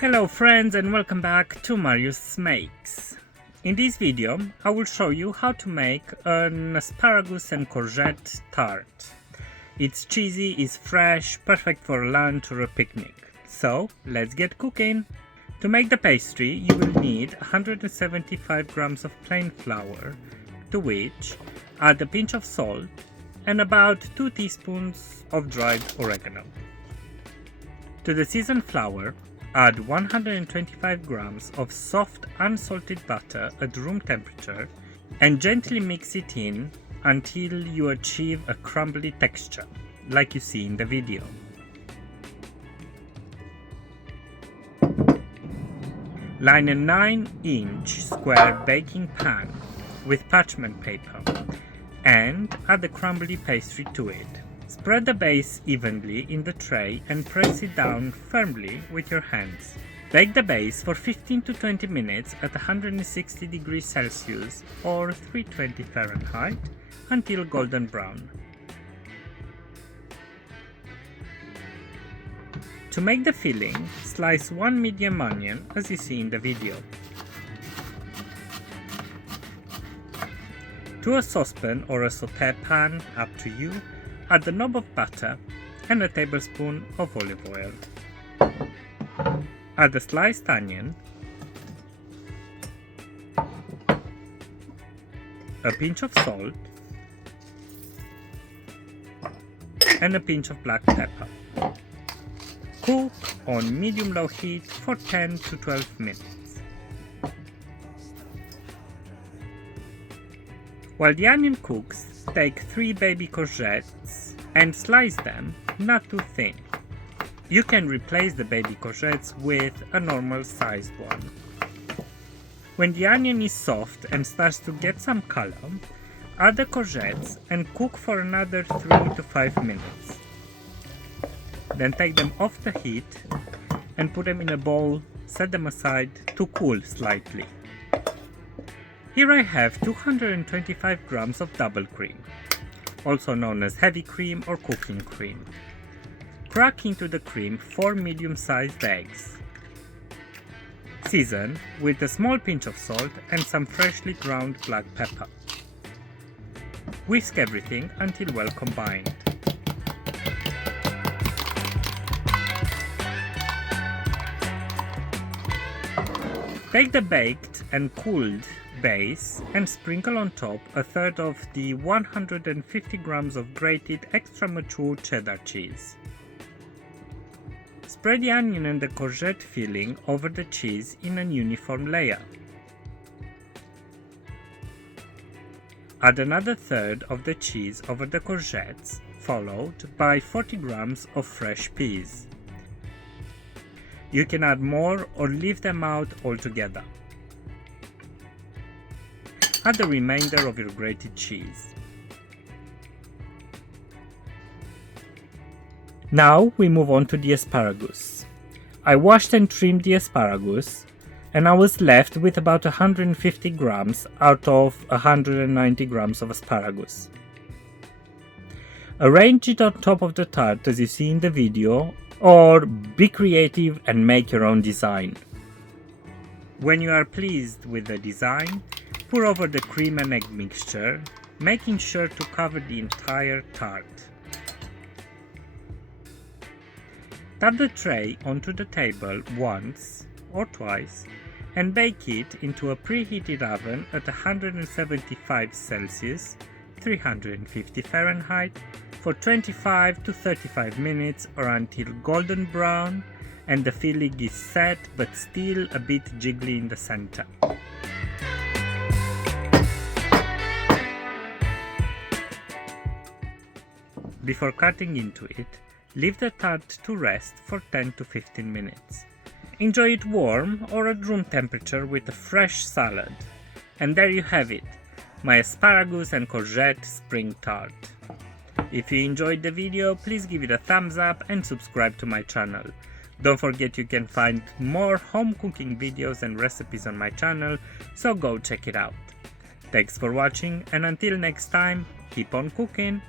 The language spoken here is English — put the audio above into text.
Hello friends and welcome back to Marius Makes. In this video I will show you how to make an asparagus and courgette tart. It's cheesy, it's fresh, perfect for lunch or a picnic. So let's get cooking. To make the pastry you will need 175 grams of plain flour, to which add a pinch of salt and about 2 teaspoons of dried oregano. To the seasoned flour, add 125 grams of soft unsalted butter at room temperature and gently mix it in until you achieve a crumbly texture, like you see in the video. Line a 9-inch square baking pan with parchment paper and add the crumbly pastry to it. Spread the base evenly in the tray and press it down firmly with your hands. Bake the base for 15 to 20 minutes at 160 degrees Celsius or 320 Fahrenheit until golden brown. To make the filling, slice 1 medium onion as you see in the video. To a saucepan or a sauté pan, up to you, add a knob of butter and a tablespoon of olive oil. Add a sliced onion, a pinch of salt, and a pinch of black pepper. Cook on medium-low heat for 10 to 12 minutes. While the onion cooks, take 3 baby courgettes and slice them not too thin. You can replace the baby courgettes with a normal sized one. When the onion is soft and starts to get some color, add the courgettes and cook for another 3 to 5 minutes. Then take them off the heat and put them in a bowl, set them aside to cool slightly. Here I have 225 grams of double cream, also known as heavy cream or cooking cream. Crack into the cream 4 medium-sized eggs. Season with a small pinch of salt and some freshly ground black pepper. Whisk everything until well combined. Take the baked and cooled base and sprinkle on top a third of the 150 grams of grated extra mature cheddar cheese. Spread the onion and the courgette filling over the cheese in an uniform layer. Add another third of the cheese over the courgettes, followed by 40 grams of fresh peas. You can add more or leave them out altogether. Add the remainder of your grated cheese. Now we move on to the asparagus. I washed and trimmed the asparagus and I was left with about 150 grams out of 190 grams of asparagus. Arrange it on top of the tart as you see in the video, or be creative and make your own design. When you are pleased with the design, pour over the cream and egg mixture, making sure to cover the entire tart. Tap the tray onto the table once or twice and bake it into a preheated oven at 175 Celsius, 350 Fahrenheit for 25 to 35 minutes or until golden brown and the filling is set but still a bit jiggly in the center. Before cutting into it, leave the tart to rest for 10 to 15 minutes. Enjoy it warm or at room temperature with a fresh salad. And there you have it, my asparagus and courgette spring tart. If you enjoyed the video, please give it a thumbs up and subscribe to my channel. Don't forget you can find more home cooking videos and recipes on my channel, so go check it out. Thanks for watching and until next time, keep on cooking!